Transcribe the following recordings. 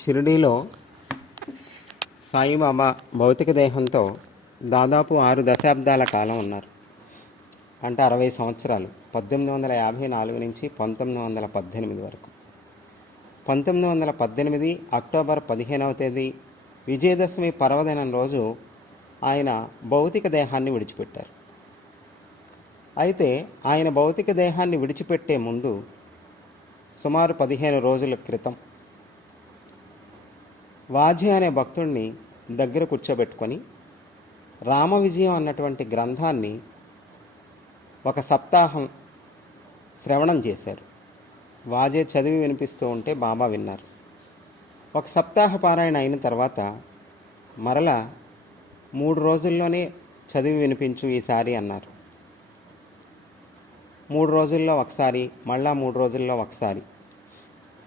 షిరిడీలో సాయిబాబా భౌతిక దేహంతో దాదాపు 6 దశాబ్దాల కాలం ఉన్నారు. అంటే 60 సంవత్సరాలు, 1854 నుంచి 1918 వరకు. 1918 అక్టోబర్ 15వ తేదీ విజయదశమి పర్వదినం రోజు ఆయన భౌతిక దేహాన్ని విడిచిపెట్టారు. అయితే ఆయన భౌతిక దేహాన్ని విడిచిపెట్టే ముందు సుమారు 15 రోజుల క్రితం వాజీ అనే భక్తుడిని దగ్గర కూర్చోబెట్టుకొని రామ విజయం అన్నటువంటి గ్రంథాన్ని ఒక సప్తాహం శ్రవణం చేశారు. వాజే చదివి వినిపిస్తూ ఉంటే బాబా విన్నారు. ఒక సప్తాహ పారాయణ అయిన తర్వాత మరలా 3 రోజుల్లోనే చదివి వినిపించు ఈసారి అన్నారు. 3 రోజుల్లో ఒకసారి, మళ్ళా 3 రోజుల్లో ఒకసారి,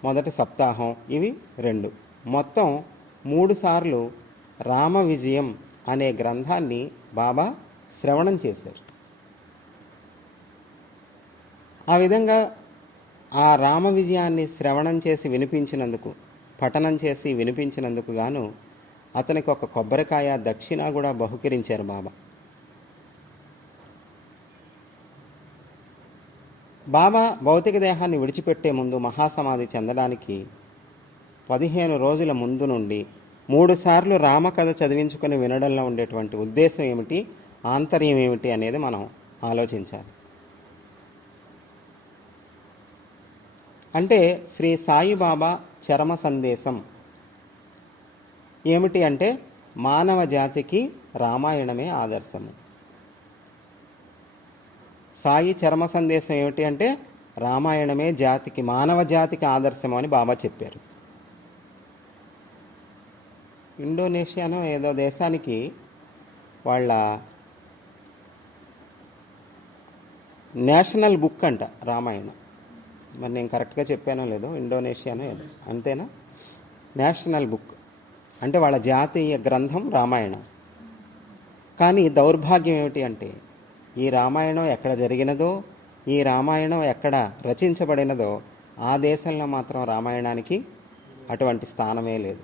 మొదటి సప్తాహం, ఇవి 2, మొత్తం 3 సార్లు రామ విజయం అనే గ్రంథాన్ని బాబా శ్రవణం చేశారు. ఆ విధంగా ఆ రామ విజయాన్ని శ్రవణం చేసి వినిపించినందుకు, పఠనం చేసి వినిపించినందుకు గాను అతనికి ఒక కొబ్బరికాయ దక్షిణ కూడా బహుకరించారు బాబా. బాబా భౌతిక దేహాన్ని విడిచిపెట్టే ముందు మహాసమాధి చెందడానికి 15 రోజుల ముందు నుండి 3 సార్లు రామకథ చదివించుకొని వినడంలో ఉండేటువంటి ఉద్దేశం ఏమిటి, ఆంతర్యం ఏమిటి అనేది మనం ఆలోచించాలి. అంటే శ్రీ సాయిబాబా చరమ సందేశం ఏమిటి అంటే మానవ జాతికి రామాయణమే ఆదర్శము. సాయి చరమ సందేశం ఏమిటి అంటే రామాయణమే జాతికి, మానవ జాతికి ఆదర్శం అని బాబా చెప్పారు. ఇండోనేషియానో ఏదో దేశానికి వాళ్ళ నేషనల్ బుక్ అంట రామాయణం. మరి నేను కరెక్ట్గా చెప్పానో లేదో, ఇండోనేషియానో ఏదో, అంతేనా? నేషనల్ బుక్ అంటే వాళ్ళ జాతీయ గ్రంథం రామాయణం. కానీ దౌర్భాగ్యం ఏమిటి అంటే ఈ రామాయణం ఎక్కడ జరిగినదో, ఈ రామాయణం ఎక్కడ రచించబడినదో ఆ దేశంలో మాత్రం రామాయణానికి అటువంటి స్థానమే లేదు.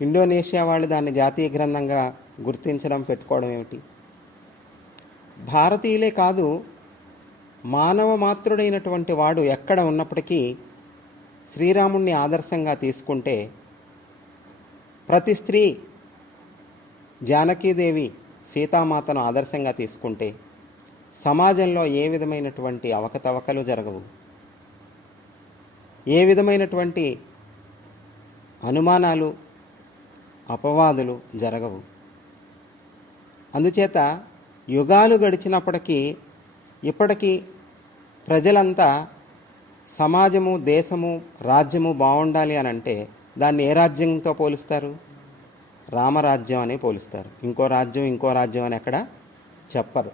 ఇండోనేషియా వాళ్ళు దాన్ని జాతీయ గ్రంథంగా గుర్తించడం, పెట్టుకోవడం ఏమిటి? భారతీయులే కాదు, మానవ మాతృడైనటువంటి వాడు ఎక్కడ ఉన్నప్పటికీ శ్రీరాముణ్ణి ఆదర్శంగా తీసుకుంటే, ప్రతి స్త్రీ జానకీదేవి సీతామాతను ఆదర్శంగా తీసుకుంటే సమాజంలో ఏ విధమైనటువంటి అవకతవకలు జరగవు, ఏ విధమైనటువంటి అనుమానాలు, అపవాదులు జరగవు. అందుచేత యుగాలు గడిచినప్పటికీ ఇప్పటికీ ప్రజలంతా సమాజము, దేశము, రాజ్యము బాగుండాలి అని అంటే దాన్ని ఏ రాజ్యంతో పోలుస్తారు? రామరాజ్యం అని పోలుస్తారు. ఇంకో రాజ్యం అని ఎక్కడ చెప్పరు.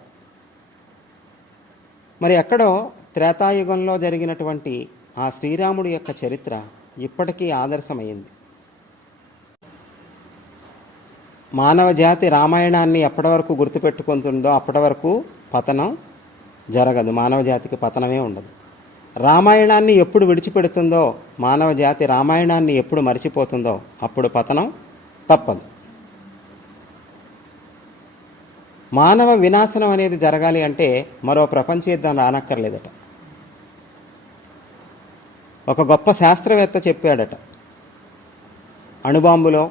మరి ఎక్కడో త్రేతాయుగంలో జరిగినటువంటి ఆ శ్రీరాముడి యొక్క చరిత్ర ఇప్పటికీ ఆదర్శమైంది. మానవ జాతి రామాయణాన్ని ఎప్పటి వరకు గుర్తుపెట్టుకుంటుందో అప్పటి వరకు పతనం జరగదు, మానవ జాతికి పతనమే ఉండదు. రామాయణాన్ని ఎప్పుడు విడిచిపెడుతుందో, మానవ జాతి రామాయణాన్ని ఎప్పుడు మర్చిపోతుందో అప్పుడు పతనం తప్పదు. మానవ వినాశనం అనేది జరగాలి అంటే మరో ప్రపంచ యుద్ధం రానక్కర్లేదట. ఒక గొప్ప శాస్త్రవేత్త చెప్పాడట, అణుబాంబులో,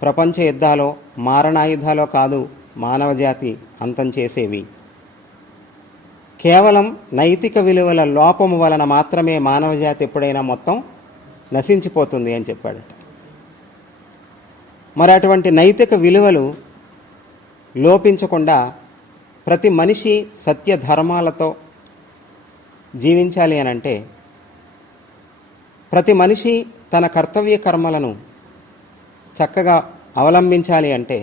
ప్రపంచ యుద్ధాలో, మారణాయుధాలో కాదు మానవ జాతి అంతం చేసేవి, కేవలం నైతిక విలువల లోపము వలన మాత్రమే మానవ జాతి ఎప్పుడైనా మొత్తం నశించిపోతుంది అని చెప్పాడట. మరి అటువంటి నైతిక విలువలు లోపించకుండా ప్రతి మనిషి సత్య ధర్మాలతో జీవించాలి అని అంటే, ప్రతి మనిషి తన కర్తవ్య కర్మలను చక్కగా అవలంబించాలి అంటే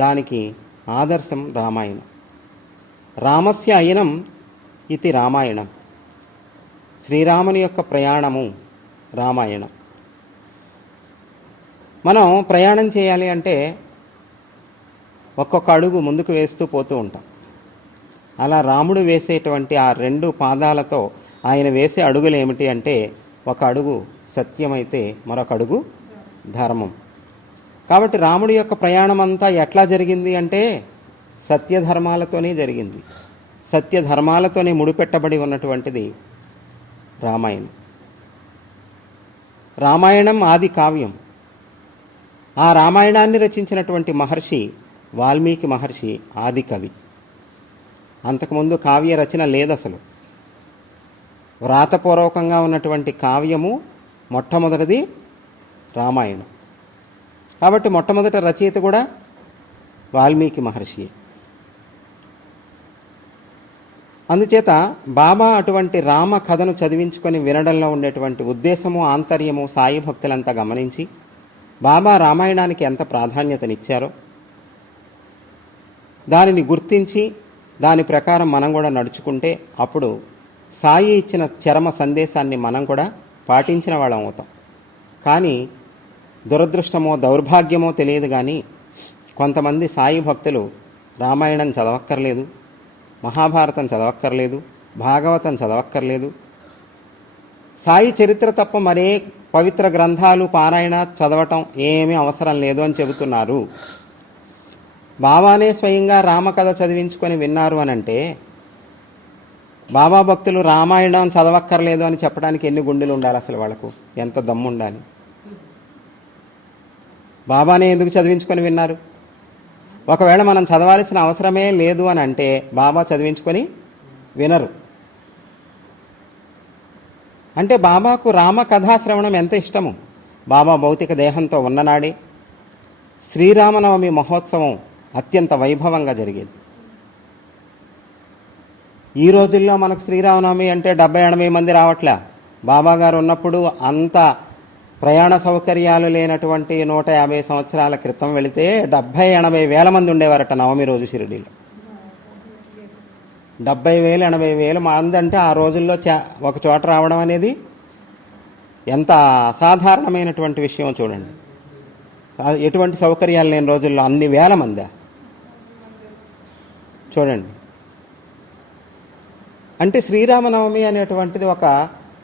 దానికి ఆదర్శం రామాయణం. రామస్య అయనం ఇది రామాయణం. శ్రీరాముని యొక్క ప్రయాణము రామాయణం. మనం ప్రయాణం చేయాలి అంటే ఒక్కొక్క అడుగు ముందుకు వేస్తూ పోతూ ఉంటాం. అలా రాముడు వేసేటువంటి ఆ 2 పాదాలతో ఆయన వేసే అడుగులు ఏమిటి అంటే ఒక అడుగు సత్యమైతే మరొక అడుగు ధర్మం. కాబట్టి రాముడి యొక్క ప్రయాణం అంతా ఎట్లా జరిగింది అంటే సత్యధర్మాలతోనే జరిగింది. సత్యధర్మాలతోనే ముడిపెట్టబడి ఉన్నటువంటిది రామాయణం. రామాయణం ఆది కావ్యం. ఆ రామాయణాన్ని రచించినటువంటి మహర్షి వాల్మీకి మహర్షి ఆది కవి. అంతకుముందు కావ్య రచన లేదు అసలు. వ్రాతపూర్వకంగా ఉన్నటువంటి కావ్యము మొట్టమొదటిది రామాయణం. కాబట్టి మొట్టమొదట రచయిత కూడా వాల్మీకి మహర్షి. అందుచేత బాబా అటువంటి రామ కథను చదివించుకొని వినడంలో ఉండేటువంటి ఉద్దేశము ఆంతర్యము సాయి భక్తులంతా గమనించి బాబా రామాయణానికి ఎంత ప్రాధాన్యతనిచ్చారో దానిని గుర్తించి దాని ప్రకారం మనం కూడా నడుచుకుంటే అప్పుడు సాయి ఇచ్చిన చరమ సందేశాన్ని మనం కూడా పాటించిన వాళ్ళం అవుతాం. కానీ దురదృష్టమో దౌర్భాగ్యమో తెలియదు కానీ కొంతమంది సాయి భక్తులు రామాయణం చదవక్కర్లేదు, మహాభారతం చదవక్కర్లేదు, భాగవతం చదవక్కర్లేదు, సాయి చరిత్ర తప్ప మరే పవిత్ర గ్రంథాలు పారాయణ చదవటం ఏమీ అవసరం లేదు అని చెబుతున్నారు. బాబానే స్వయంగా రామకథ చదివించుకొని విన్నారు అనంటే బాబా భక్తులు రామాయణం చదవక్కర్లేదు అని చెప్పడానికి ఎన్ని గుండెలు ఉండాలి అసలు వాళ్ళకు, ఎంత దమ్ము ఉండాలి. బాబానే ఎందుకు చదివించుకొని విన్నారు? ఒకవేళ మనం చదవాల్సిన అవసరమే లేదు అని అంటే బాబా చదివించుకొని వినరు. అంటే బాబాకు రామ కథాశ్రవణం ఎంత ఇష్టము. బాబా భౌతిక దేహంతో ఉన్ననాడే శ్రీరామనవమి మహోత్సవం అత్యంత వైభవంగా జరిగేది. ఈ రోజుల్లో మనకు శ్రీరామనవమి అంటే 70-80 మంది రావట్లే. బాబా గారు ఉన్నప్పుడు అంత ప్రయాణ సౌకర్యాలు లేనటువంటి 150 సంవత్సరాల క్రితం వెళితే 70-80 వేల మంది ఉండేవారట నవమి రోజు షిరిడీలో. 70,000-80 వేల మంది అంటే ఆ రోజుల్లో ఒక చోట రావడం అనేది ఎంత అసాధారణమైనటువంటి విషయం చూడండి. ఎటువంటి సౌకర్యాలు లేని రోజుల్లో అన్ని వేల మంది చూడండి. అంటే శ్రీరామనవమి అనేటువంటిది ఒక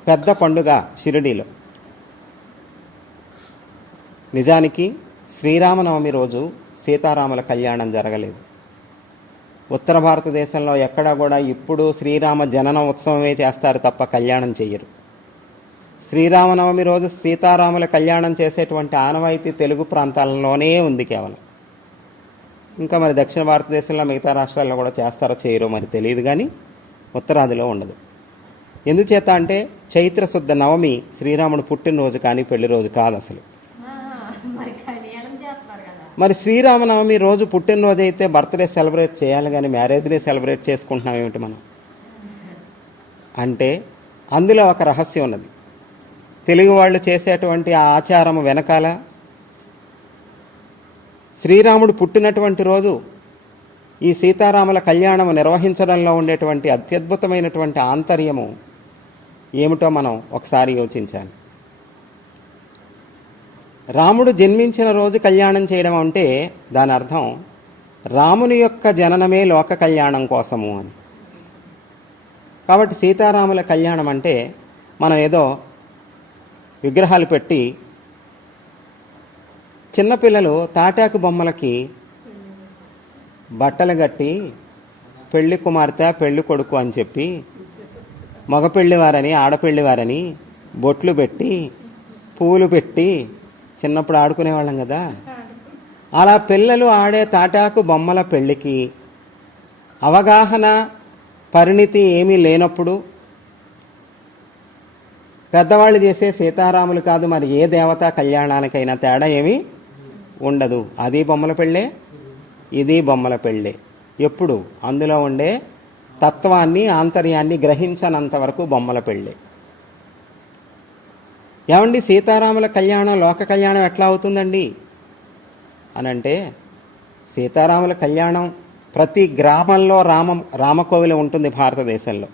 పెద్ద పండుగ షిరిడీలో. నిజానికి శ్రీరామనవమి రోజు సీతారాముల కళ్యాణం జరగలేదు. ఉత్తర భారతదేశంలో ఎక్కడా కూడా ఇప్పుడు శ్రీరామ జనన ఉత్సవమే చేస్తారు తప్ప కళ్యాణం చెయ్యరు. శ్రీరామనవమి రోజు సీతారాముల కళ్యాణం చేసేటువంటి ఆనవాయితీ తెలుగు ప్రాంతాలలోనే ఉంది కేవలం. ఇంకా మరి దక్షిణ భారతదేశంలో మిగతా రాష్ట్రాల్లో కూడా చేస్తారో చేయరో మరి తెలియదు, కానీ ఉత్తరాదిలో ఉండదు. ఎందుచేత అంటే చైత్ర శుద్ధ నవమి శ్రీరాముడు పుట్టినరోజు కానీ పెళ్లి రోజు కాదు అసలు. మరి శ్రీరామనవమి రోజు పుట్టినరోజు అయితే బర్త్డే సెలబ్రేట్ చేయాలి కానీ మ్యారేజ్ డే సెలబ్రేట్ చేసుకుంటున్నాం ఏమిటి మనం అంటే అందులో ఒక రహస్యం ఉన్నది. తెలుగు వాళ్ళు చేసేటువంటి ఆ ఆచారం వెనకాల శ్రీరాముడు పుట్టినటువంటి రోజు ఈ సీతారాముల కళ్యాణము నిర్వహించడంలో ఉండేటువంటి అత్యద్భుతమైనటువంటి ఆంతర్యము ఏమిటో మనం ఒకసారి యోచించాలి. రాముడు జన్మించిన రోజు కళ్యాణం చేయడం అంటే దాని అర్థం రాముని యొక్క జననమే లోక కళ్యాణం కోసము అని. కాబట్టి సీతారాముల కళ్యాణం అంటే మనం ఏదో విగ్రహాలు పెట్టి చిన్నపిల్లలు తాటాకు బొమ్మలకి బట్టలు కట్టి పెళ్లి కుమార్తె పెళ్లి కొడుకు అని చెప్పి మగ పెళ్లివారని ఆడపెళ్లివారని బొట్లు పెట్టి పూలు పెట్టి చిన్నప్పుడు ఆడుకునేవాళ్ళం కదా. అలా పిల్లలు ఆడే తాటాకు బొమ్మల పెళ్లికి అవగాహన పరిణితి ఏమీ లేనప్పుడు పెద్దవాళ్ళు చేసే సీతారాములు కాదు మరి ఏ దేవతా కళ్యాణానికైనా తేడా ఏమీ ఉండదు. అది బొమ్మల పెళ్ళే, ఇది బొమ్మల పెళ్ళే. ఎప్పుడు అందులో ఉండే తత్వాన్ని ఆంతర్యాన్ని గ్రహించనంత వరకు బొమ్మల పెళ్ళే. ఏమండి సీతారాముల కళ్యాణం లోక కళ్యాణం ఎట్లా అవుతుందండి అనంటే సీతారాముల కళ్యాణం ప్రతి గ్రామంలో రామకోవిల ఉంటుంది భారతదేశంలో.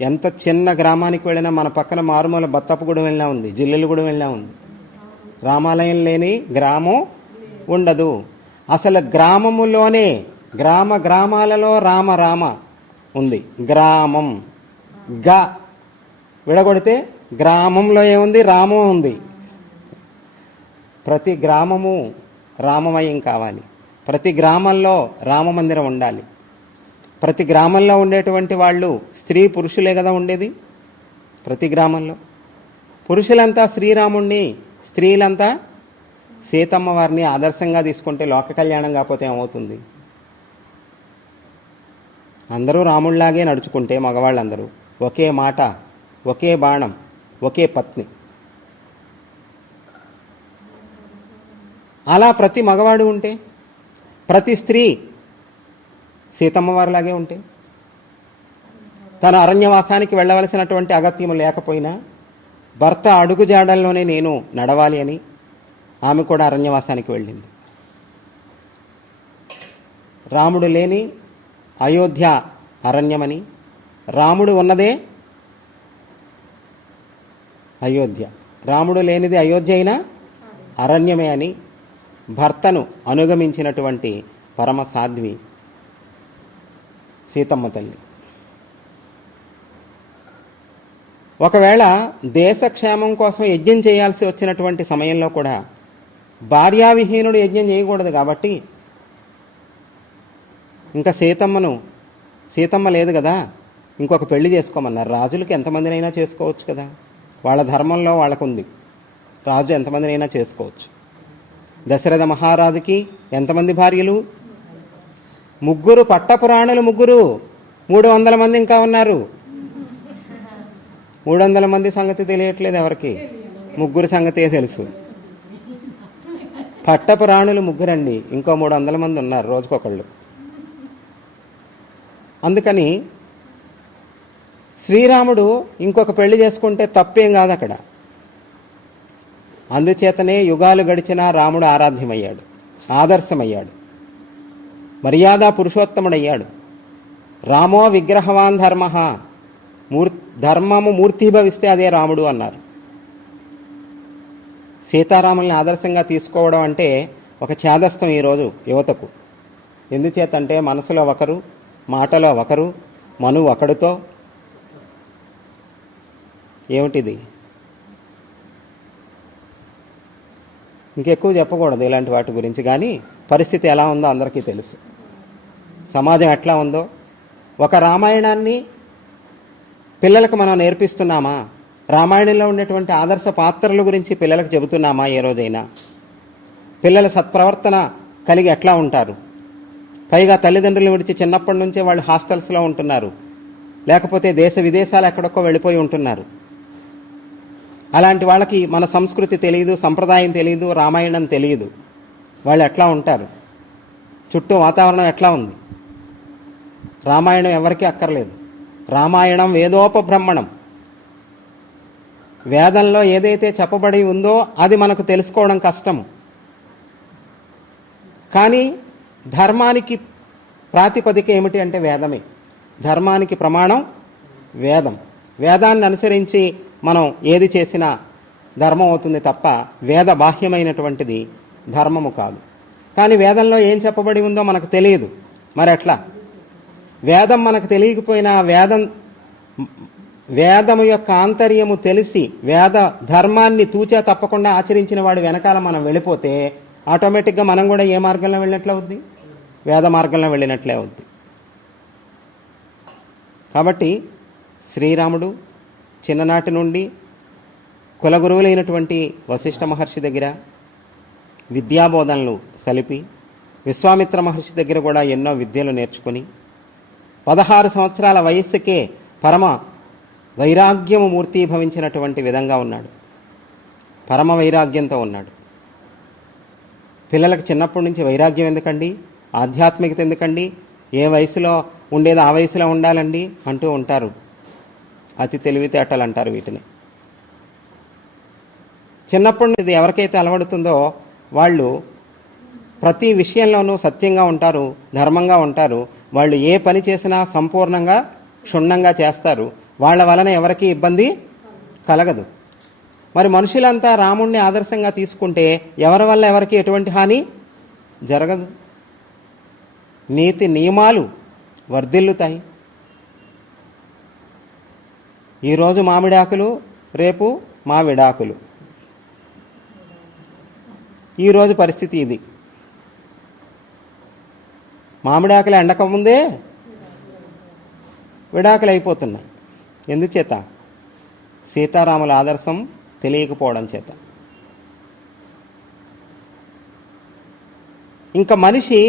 ఎంత చిన్న గ్రామానికి వెళ్ళినా మన పక్కన మారుమూల బత్తప్పగూడెం వెళ్ళినా ఉంది, జిల్లెలగూడెం వెళ్ళినా ఉంది. రామాలయం లేని గ్రామం ఉండదు. అసలు గ్రామములోనే గ్రామాలలో రామ ఉంది. గ్రామం గ విడగొడితే గ్రామంలో ఏముంది? రామం ఉంది. ప్రతి గ్రామము రామమయం కావాలి. ప్రతి గ్రామంలో రామమందిరం ఉండాలి. ప్రతి గ్రామంలో ఉండేటువంటి వాళ్ళు స్త్రీ పురుషులే కదా ఉండేది. ప్రతి గ్రామంలో పురుషులంతా శ్రీరాముణ్ణి, స్త్రీలంతా సీతమ్మ వారిని ఆదర్శంగా తీసుకుంటే లోక కళ్యాణం కాకపోతే ఏమవుతుంది? అందరూ రాముళ్లాగే నడుచుకుంటే మగవాళ్ళందరూ ఒకే మాట, ఒకే బాణం, ఒకే పత్ని, అలా ప్రతి మగవాడు ఉంటే, ప్రతి స్త్రీ సీతమ్మ వారిలాగే ఉంటే, తన అరణ్యవాసానికి వెళ్ళవలసినటువంటి అగత్యము లేకపోయినా భర్త అడుగుజాడల్లోనే నేను నడవాలి అని ఆమె కూడా అరణ్యవాసానికి వెళ్ళింది. రాముడు లేని అయోధ్య అరణ్యమని, రాముడు ఉన్నదే అయోధ్య, రాముడు లేనిది అయోధ్య అయినా అరణ్యమే అని భర్తను అనుగమించినటువంటి పరమ సాధ్వి సీతమ్మ తల్లి. ఒకవేళ దేశక్షేమం కోసం యజ్ఞం చేయాల్సి వచ్చినటువంటి సమయంలో కూడా భార్యావిహీనుడు యజ్ఞం చేయకూడదు కాబట్టి ఇంకా సీతమ్మ లేదు కదా, ఇంకొక పెళ్లి చేసుకోమన్నారు. రాజులకి ఎంతమందినైనా చేసుకోవచ్చు కదా, వాళ్ళ ధర్మంలో వాళ్ళకుంది, రాజు ఎంతమందినైనా చేసుకోవచ్చు. దశరథ మహారాజుకి ఎంతమంది భార్యలు? 3 పట్టపురాణులు 3, 300 మంది ఇంకా ఉన్నారు. 300 మంది సంగతి తెలియట్లేదు ఎవరికి, 3 సంగతే తెలుసు. పట్టపురాణులు 3 అండి, ఇంకో 300 మంది ఉన్నారు రోజుకొకళ్ళు. అందుకని శ్రీరాముడు ఇంకొక పెళ్లి చేసుకుంటే తప్పేం కాదు అక్కడ. అందుచేతనే యుగాలు గడిచినా రాముడు ఆరాధ్యమయ్యాడు, ఆదర్శమయ్యాడు, మర్యాద పురుషోత్తముడయ్యాడు. రామో విగ్రహవాన్ ధర్మ, ధర్మము మూర్తిభవిస్తే అదే రాముడు అన్నారు. సీతారాముల్ని ఆదర్శంగా తీసుకోవడం అంటే ఒక ఛాదస్థం ఈరోజు యువతకు. ఎందుచేతంటే మనసులో ఒకరు, మాటలో ఒకరు, మను ఒకడితో. ఏమిటిది? ఇంకెక్కువ చెప్పకూడదు ఇలాంటి వాటి గురించి, కానీ పరిస్థితి ఎలా ఉందో అందరికీ తెలుసు, సమాజం ఎట్లా ఉందో. ఒక రామాయణాన్ని పిల్లలకు మనం నేర్పిస్తున్నామా? రామాయణంలో ఉండేటువంటి ఆదర్శ పాత్రల గురించి పిల్లలకు చెబుతున్నామా? ఏ రోజైనా పిల్లల సత్ప్రవర్తన కలిగి ఎట్లా ఉంటారు? పైగా తల్లిదండ్రులు విడిచి చిన్నప్పటి నుంచే వాళ్ళు హాస్టల్స్లో ఉంటున్నారు, లేకపోతే దేశ విదేశాలు ఎక్కడికో వెళ్ళిపోయి ఉంటున్నారు. అలాంటి వాళ్ళకి మన సంస్కృతి తెలియదు, సంప్రదాయం తెలియదు, రామాయణం తెలియదు. వాళ్ళు ఎట్లా ఉంటారు? చుట్టూ వాతావరణం ఎట్లా ఉంది? రామాయణం ఎవరికీ అక్కర్లేదు. రామాయణం వేదోపబ్రహ్మణం. వేదంలో ఏదైతే చెప్పబడి ఉందో అది మనకు తెలుసుకోవడం కష్టము. కానీ ధర్మానికి ప్రాతిపదిక ఏమిటి అంటే వేదమే. ధర్మానికి ప్రమాణం వేదం. వేదాన్ని అనుసరించి మనం ఏది చేసినా ధర్మం అవుతుంది తప్ప వేద బాహ్యమైనటువంటిది ధర్మము కాదు. కానీ వేదంలో ఏం చెప్పబడి ఉందో మనకు తెలియదు. మరి ఎట్లా? వేదం మనకు తెలియకపోయినా వేదము యొక్క ఆంతర్యము తెలిసి వేద ధర్మాన్ని తూచా తప్పకుండా ఆచరించిన వాడి వెనకాల మనం వెళ్ళిపోతే ఆటోమేటిక్గా మనం కూడా ఏ మార్గంలో వెళ్ళినట్లే అవుద్ది? వేద మార్గంలో వెళ్ళినట్లే అవుద్ది. కాబట్టి శ్రీరాముడు చిన్ననాటి నుండి కులగురువులైనటువంటి వశిష్ఠ మహర్షి దగ్గర విద్యాబోధనలు సలిపి, విశ్వామిత్ర మహర్షి దగ్గర కూడా ఎన్నో విద్యలు నేర్చుకుని 16 సంవత్సరాల వయస్సుకే పరమ వైరాగ్యము మూర్తీభవించినటువంటి విధంగా ఉన్నాడు. పరమ వైరాగ్యంతో ఉన్నాడు. పిల్లలకు చిన్నప్పటి నుంచి వైరాగ్యం ఎందుకండి, ఆధ్యాత్మికత ఎందుకండి, ఏ వయసులో ఉండేదో ఆ వయసులో ఉండాలండి అంటూ ఉంటారు. అతి తెలివితేటలు అంటారు వీటిని. చిన్నప్పటి నుంచి ఎవరికైతే అలవడుతుందో వాళ్ళు ప్రతి విషయంలోనూ సత్యంగా ఉంటారు, ధర్మంగా ఉంటారు. వాళ్ళు ఏ పని చేసినా సంపూర్ణంగా క్షుణ్ణంగా చేస్తారు. వాళ్ళ వలన ఎవరికీ ఇబ్బంది కలగదు. మరి మనుషులంతా రాముణ్ణి ఆదర్శంగా తీసుకుంటే ఎవరి వల్ల ఎవరికి ఎటువంటి హాని జరగదు. నీతి నియమాలు వర్ధిల్లుతాయి. ఈరోజు మామిడాకులు రేపు మా విడాకులు. ఈరోజు పరిస్థితి ఇది. మామిడాకులు ఎండకముందే విడాకులు అయిపోతున్నాయి. ఎందుచేత? సీతారాముల ఆదర్శం తెలియకపోవడం చేత. ఇంకా మనిషి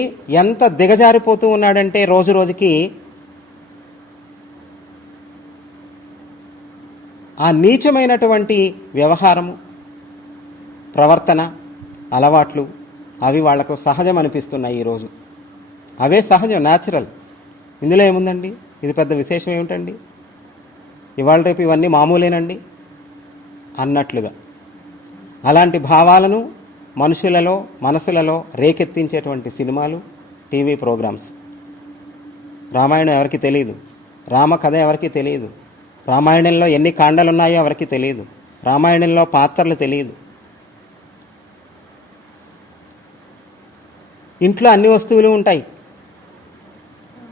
ఎంత దిగజారిపోతూ ఉన్నాడంటే రోజు రోజుకి ఆ నీచమైనటువంటి వ్యవహారము, ప్రవర్తన, అలవాట్లు అవి వాళ్లకు సహజం అనిపిస్తున్నాయి ఈరోజు. అవే సహజం, న్యాచురల్. ఇందులో ఏముందండి? ఇది పెద్ద విశేషం ఏమిటండి? ఇవాళ రేపు ఇవన్నీ మామూలేనండి అన్నట్లుగా అలాంటి భావాలను మనుషులలో, మనసులలో రేకెత్తించేటువంటి సినిమాలు, టీవీ ప్రోగ్రామ్స్. రామాయణం ఎవరికి తెలియదు, రామకథ ఎవరికి తెలియదు, రామాయణంలో ఎన్ని కాండలు ఉన్నాయో ఎవరికి తెలియదు, రామాయణంలో పాత్రలు తెలియదు. ఇంట్లో అన్ని వస్తువులు ఉంటాయి.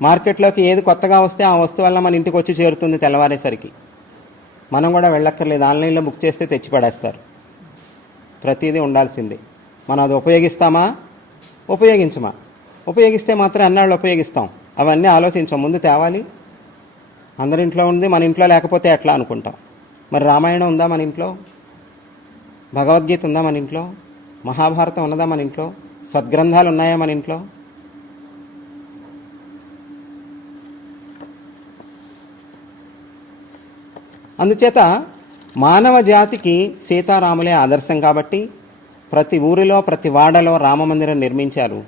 మార్కెట్లోకి ఏది కొత్తగా వస్తే ఆ వస్తువు వల్ల మన ఇంటికి వచ్చి చేరుతుంది తెల్లవారేసరికి. మనం కూడా వెళ్ళక్కర్లేదు, ఆన్లైన్లో బుక్ చేస్తే తెచ్చి పడేస్తారు. ప్రతిదీ ఉండాల్సిందే. మనం అది ఉపయోగిస్తామా, ఉపయోగించమా? ఉపయోగిస్తే మాత్రం అన్నాళ్ళు ఉపయోగిస్తాం. అవన్నీ ఆలోచించాం. ముందు తేవాలి. అందరింట్లో ఉంది, మన ఇంట్లో లేకపోతే ఎట్లా అనుకుంటాం. మరి రామాయణం ఉందా మన ఇంట్లో? భగవద్గీత ఉందా మన ఇంట్లో? మహాభారతం ఉన్నదా మన ఇంట్లో? సద్గ్రంథాలు ఉన్నాయా మన ఇంట్లో? అందుచేత మానవ జాతికి సీతారాములే ఆదర్శం కాబట్టి ప్రతి ఊరిలో, ప్రతి వాడలో రామమందిరం నిర్మించారు.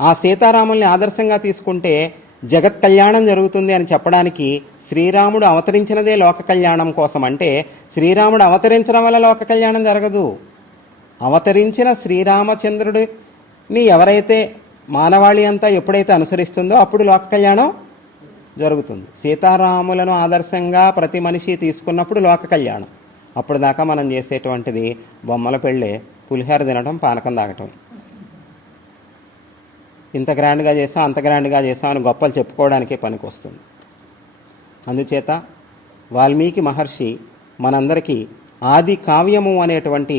ఆ సీతారాముల్ని ఆదర్శంగా తీసుకుంటే జగత్ కళ్యాణం జరుగుతుంది అని చెప్పడానికి శ్రీరాముడు అవతరించినదే లోక కళ్యాణం కోసం. అంటే శ్రీరాముడు అవతరించడం వల్ల లోక కళ్యాణం జరగదు. అవతరించిన శ్రీరామచంద్రుడిని ఎవరైతే మానవాళి అంతా ఎప్పుడైతే అనుసరిస్తుందో అప్పుడు లోక కళ్యాణం జరుగుతుంది. సీతారాములను ఆదర్శంగా ప్రతి మనిషి తీసుకున్నప్పుడు లోక కళ్యాణం. అప్పుడు దాకా మనం చేసేటువంటిది బొమ్మల పెళ్ళే, పులిహోర తినడం, పానకం తాగటం. ఇంత గ్రాండ్గా చేసాం, అంత గ్రాండ్గా చేసాం అని గొప్పలు చెప్పుకోవడానికే పనికి వస్తుంది. అందుచేత వాల్మీకి మహర్షి మనందరికీ ఆది కావ్యము అనేటువంటి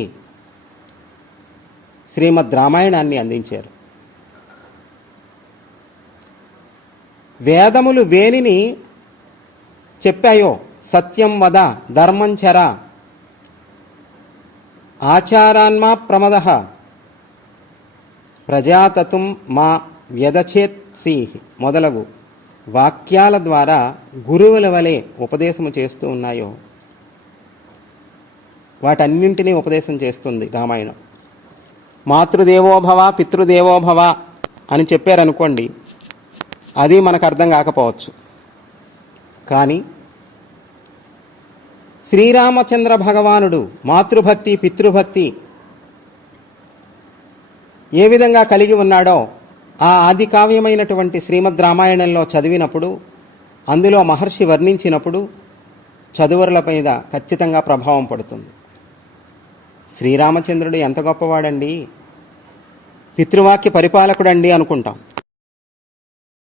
శ్రీమద్ రామాయణాన్ని అందించారు. వేదములు వేనిని చెప్పాయో సత్యం వద, ధర్మం చర, ఆచారాన్మా ప్రమద, ప్రజాతతుం మా వ్యదచేత్సి మొదలగు వాక్యాల ద్వారా గురువుల వలె ఉపదేశము చేస్తూ ఉన్నాయో వాటన్నింటినీ ఉపదేశం చేస్తుంది రామాయణం. మాతృదేవోభవ, పితృదేవోభవ అని చెప్పారనుకోండి, అది మనకు అర్థం కాకపోవచ్చు. కానీ శ్రీరామచంద్ర భగవానుడు మాతృభక్తి, పితృభక్తి ఏ విధంగా కలిగి ఉన్నాడో ఆ ఆది కావ్యమైనటువంటి శ్రీమద్ రామాయణంలో చదివినప్పుడు, అందులో మహర్షి వర్ణించినప్పుడు చదువురుల మీద ఖచ్చితంగా ప్రభావం పడుతుంది. శ్రీరామచంద్రుడు ఎంత గొప్పవాడండి, పితృవాక్య పరిపాలకుడండి అనుకుంటాం.